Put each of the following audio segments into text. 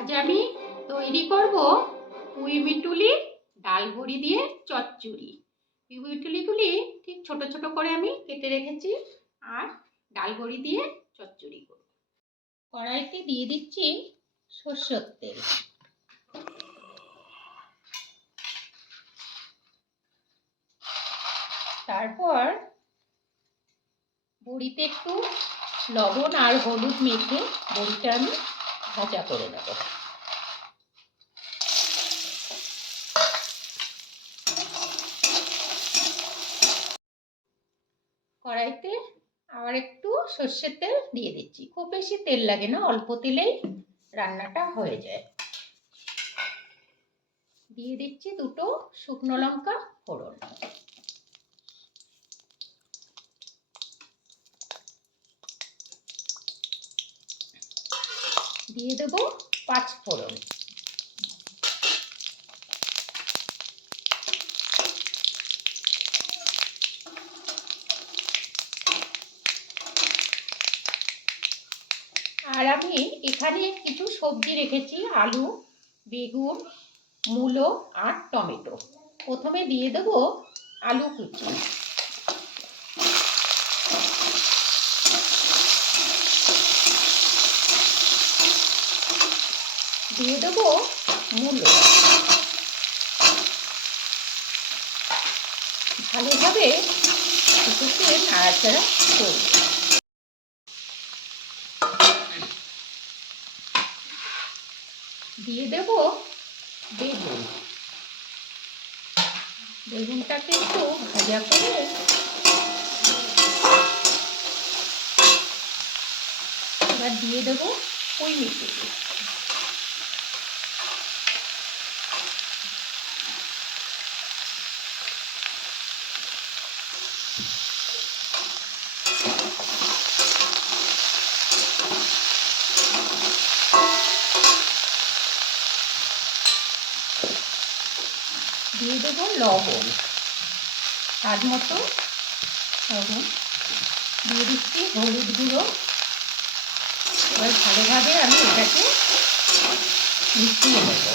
আজ আমি তৈরি করব পুঁই মিটুলি ডাল বড়ি দিয়ে চচ্চড়ি। পুঁই মিটুলিগুলি ঠিক ছোট ছোট করে আমি কেটে রেখেছি আর ডাল বড়ি দিয়ে চচ্চড়ি করব। কড়াইতে দিয়ে দিচ্ছি সরষের তেল। তারপর বড়িতে একটু লবণ আর হলুদ মেখে বড়িটা আমি ভাজা করে নেব। কড়াইতে আবার একটু সর্ষের তেল দিয়ে দিচ্ছি। খুব বেশি তেল লাগে না, অল্প তেলেই রান্নাটা হয়ে যায়। দিয়ে দিচ্ছি দুটো শুকনো লঙ্কা ফোড়ন। দিয়ে দেব 5 ফোড়ন। আর আমি এখানে কিছু সবজি রেখেছি, আলু, বেগুন, মূলো আর টমেটো। প্রথমে দিয়ে দেব আলু কুচি। দিয়ে দেব মূলো। ভালোভাবে কিছুতে নাড়াচাড়া করব। দিয়ে দেব বেগুন। বেগুনটাকে একটু ভাজা করে এবার দিয়ে দেব পুঁই মিটুলি। দিয়ে দেবো লবণ, স্বাদ মতো লবণ। দিয়ে দিচ্ছি হলুদ গুঁড়ো। এবার ভালোভাবে আমি এটাকে মিশিয়ে নেব।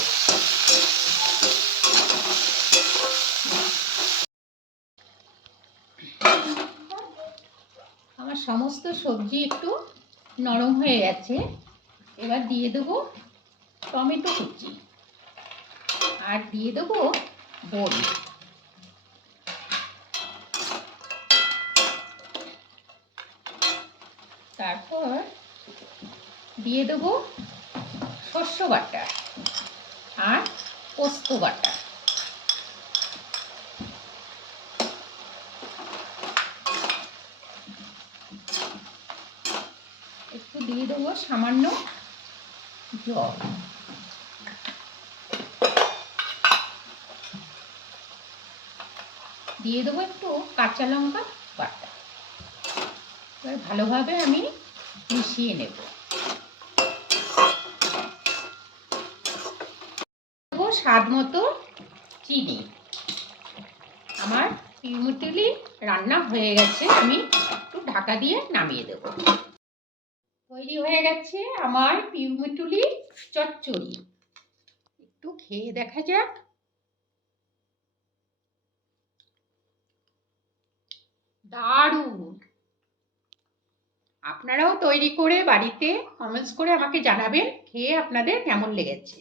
আমার সমস্ত সবজি একটু নরম হয়ে গেছে। এবার দিয়ে দেবো টমেটো কুচি আর দিয়ে দেবো বড়ি। তারপর দিয়ে দেবো শস্য বাটা আর পোস্ত বাটা। একটু দিয়ে দেবো সামান্য জল। দিয়ে দেবো একটু কাঁচা লঙ্কা বাটা। এবার ভালোভাবে আমি মিশিয়ে নেব। দেবো স্বাদ মতো চিনি। আমার পুঁই মিটুলি রান্না হয়ে গেছে, আমি একটু ঢাকা দিয়ে নামিয়ে দেব। তৈরি হয়ে গেছে আমার পুঁই মিটুলি চচ্চড়ি। একটু খেয়ে দেখা যাক। দারুণ! আপনারাও তৈরি করে বাড়িতে কমেন্টস করে আমাকে জানাবেন খেয়ে আপনাদের কেমন লেগেছে।